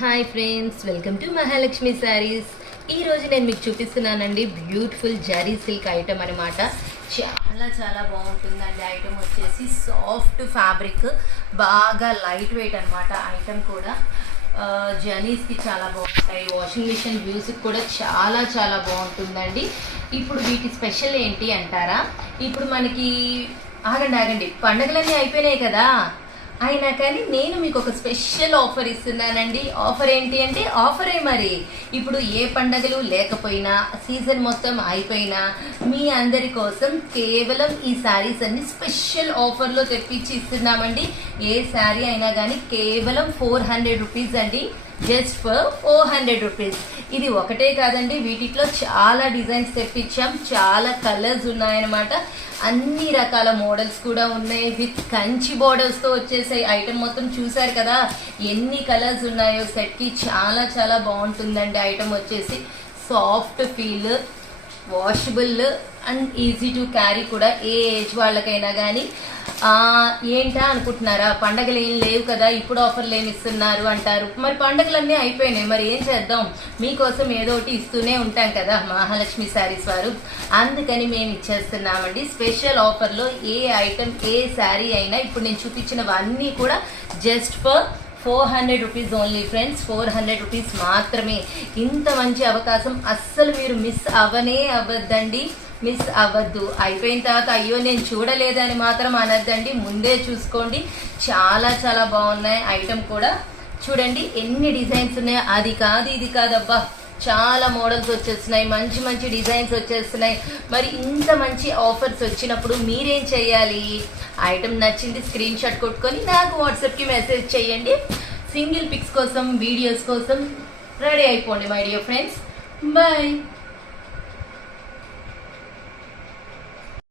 Hi friends, welcome to Mahalakshmi saris. ఈరోజు నేను మీకు చూపిస్తున్నానండి బ్యూటిఫుల్ జరీ సిల్క్ ఐటమ్ అనమాట. చాలా బాగుంటుందండి. ఐటమ్ వచ్చేసి సాఫ్ట్ ఫ్యాబ్రిక్, బాగా లైట్ వెయిట్ అనమాట. ఐటమ్ కూడా జర్నీస్కి చాలా బాగుంటాయి. వాషింగ్ మిషన్ యూస్కి కూడా చాలా బాగుంటుందండి. ఇప్పుడు వీటి స్పెషల్ ఏంటి అంటారా? ఇప్పుడు మనకి ఆగండి పండుగలన్నీ అయిపోయినాయి కదా, అయినా కానీ నేను మీకు ఒక స్పెషల్ ఆఫర్ ఇస్తున్నానండి. ఆఫర్ ఏంటి అంటే ఆఫరే మరి. ఇప్పుడు ఏ పండగలు లేకపోయినా, సీజన్ మొత్తం అయిపోయినా, మీ అందరి కోసం కేవలం ఈ శారీస్ అన్ని స్పెషల్ ఆఫర్లో తెప్పించి ఇస్తున్నామండి. ఏ శారీ అయినా కానీ కేవలం 400 రూపీస్ అండి. Just for 400 rupees. ఇది ఒకటే కాదండి, వీటిలో చాలా డిజైన్స్ తెప్పించాం, చాలా కలర్స్ ఉన్నాయన్నమాట. అన్ని రకాల మోడల్స్ కూడా ఉన్నాయి. విత్ కంచి బోర్డర్స్తో వచ్చేసాయి. ఐటమ్ మొత్తం చూసారు కదా ఎన్ని కలర్స్ ఉన్నాయో. సెట్కి చాలా బాగుంటుందండి. ఐటమ్ వచ్చేసి soft feel, washable and easy to carry కూడా. ఏ ఏజ్ వాళ్ళకైనా కానీ. ఏంటా అనుకుంటున్నారా, పండగలు ఏం లేవు కదా, ఇప్పుడు ఆఫర్లు ఏమి ఇస్తున్నారు అంటారు. మరి పండగలన్నీ అయిపోయినాయి, మరి ఏం చేద్దాం? మీకోసం ఏదో ఒకటి ఇస్తూనే ఉంటాం కదా మహాలక్ష్మి శారీస్ వారు. అందుకని మేము ఇచ్చేస్తున్నామండి స్పెషల్ ఆఫర్లో. ఏ ఐటమ్, ఏ శారీ అయినా ఇప్పుడు నేను చూపించినవన్నీ కూడా just for 400 rupees only friends. 400 rupees మాత్రమే. ఇంత మంచి అవకాశం అస్సలు మీరు మిస్ అవ్వద్దండి. మిస్ అవ్వద్దు. అయిపోయిన తర్వాత అయ్యో నేను చూడలేదని మాత్రం అనద్దండి. ముందే చూసుకోండి. చాలా బాగున్నాయి. ఐటమ్ కూడా చూడండి ఎన్ని డిజైన్స్ ఉన్నాయో. అది కాదు ఇది కాదు, అబ్బా చాలా మోడల్స్ వచ్చేస్తున్నాయి, మంచి డిజైన్స్ వచ్చేస్తున్నాయి. మరి ఇంత మంచి ఆఫర్స్ వచ్చినప్పుడు మీరేం చేయాలి? ఐటమ్ నచ్చింది స్క్రీన్ షాట్ కొట్టుకొని నాకు వాట్సాప్కి మెసేజ్ చేయండి. సింగిల్ పిక్స్ కోసం, వీడియోస్ కోసం రెడీ అయిపోండి మై డియర్ ఫ్రెండ్స్. బాయ్.